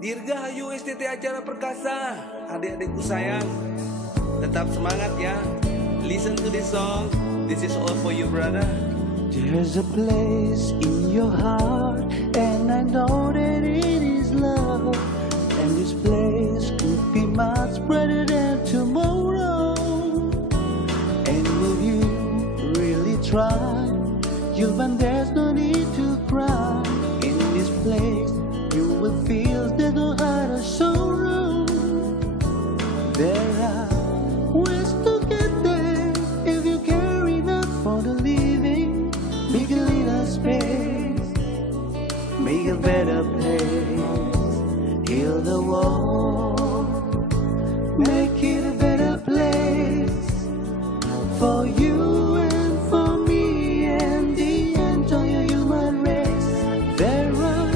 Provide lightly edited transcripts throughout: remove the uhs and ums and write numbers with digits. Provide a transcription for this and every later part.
Dirgahayu STT Acara Perkasa. Adik-adikku sayang, tetap semangat ya. Listen to this song. This is all for you, brother. There's a place in your heart, and I know that it is love. And this place could be much brighter than tomorrow. And if you really try, you'll find there's no need to cry. In this place, you will feel there's no heart of sorrow. There are ways to get there if you care enough for the living. Make a little space, make a better place. Heal the world, make it a better place for you and for me and the entire human race. There are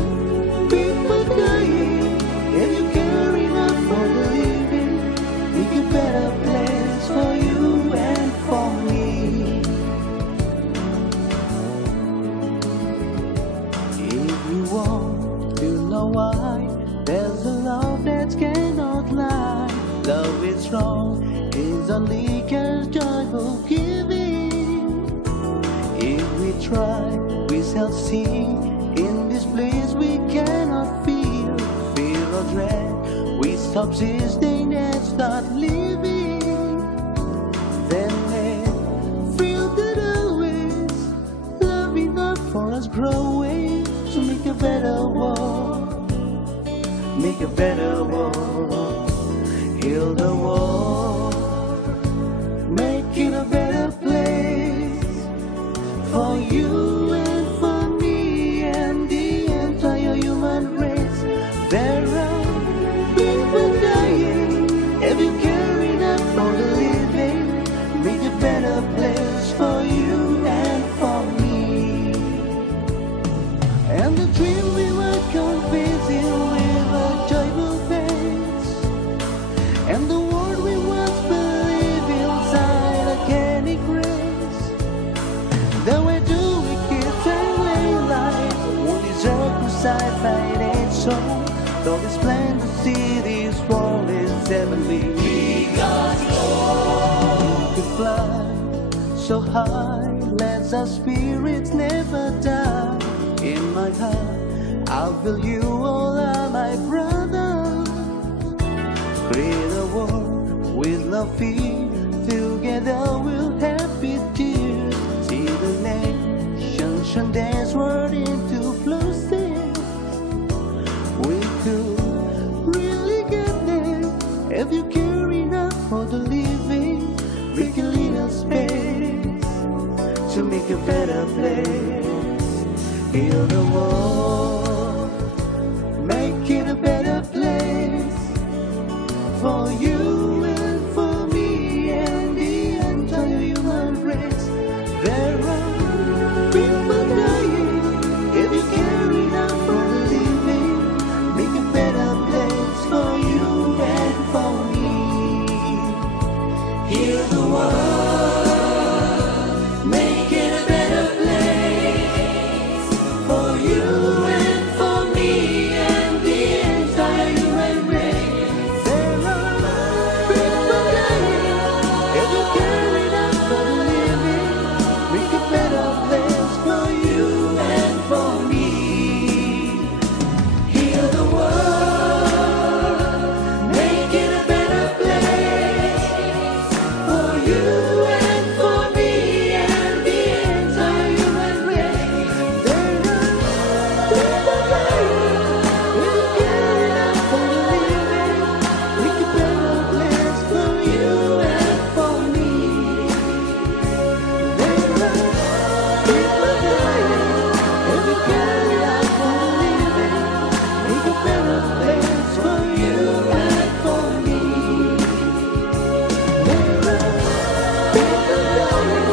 people dying if you care enough for the living. Make a better place for you and for me. If you want to know why, there's a love that cannot lie. Love is strong, is only cares joyful giving. If we try, we shall see. In this place we cannot feel or dread. We stop existing and start living. Then they feel that always love enough for us growing. So make a better world, make a better world. Heal the world, make it a better place for you and for me and the entire human race. There are people dying if you care enough for the living. Make a better place for you and for me. And the dream we were convincing with a joyful face, and the word we once believed inside a candy grace. The way do we keep telling lies? What is our crucified fight and soul? Though it's plain to see this world is heavenly. We got gold. We could fly so high, let our spirits never die. In my heart, I feel you all are my brothers. Create a world with love, fear. Together we'll happy tears. See the nation shine dance word into blossom. We could really get there if you care enough for the living. Make a little space to make a better place. Heal the world, make it a better place for you and for me and the entire human race. There are people dying if you care enough for the living. Make a better place for you and for me. Heal the world, make it a better place for you and for me and the entire human race. There are people dying if you care enough for the living. Make a better place for you and for me. Heal the world, make it a better place for you and for me and the entire human race. There are people dying if you care enough for the living. Make a better place for you and for me. There are people dying if you care enough for the living. Make a better place for you and for me. There are people dying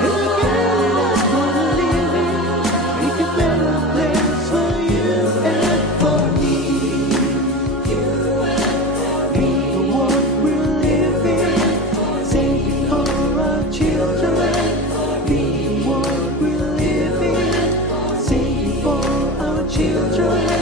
if you care enough for the living. Make a better place for you and for me. Make the world we live in safe for our children. Make the world we live in safe for our children.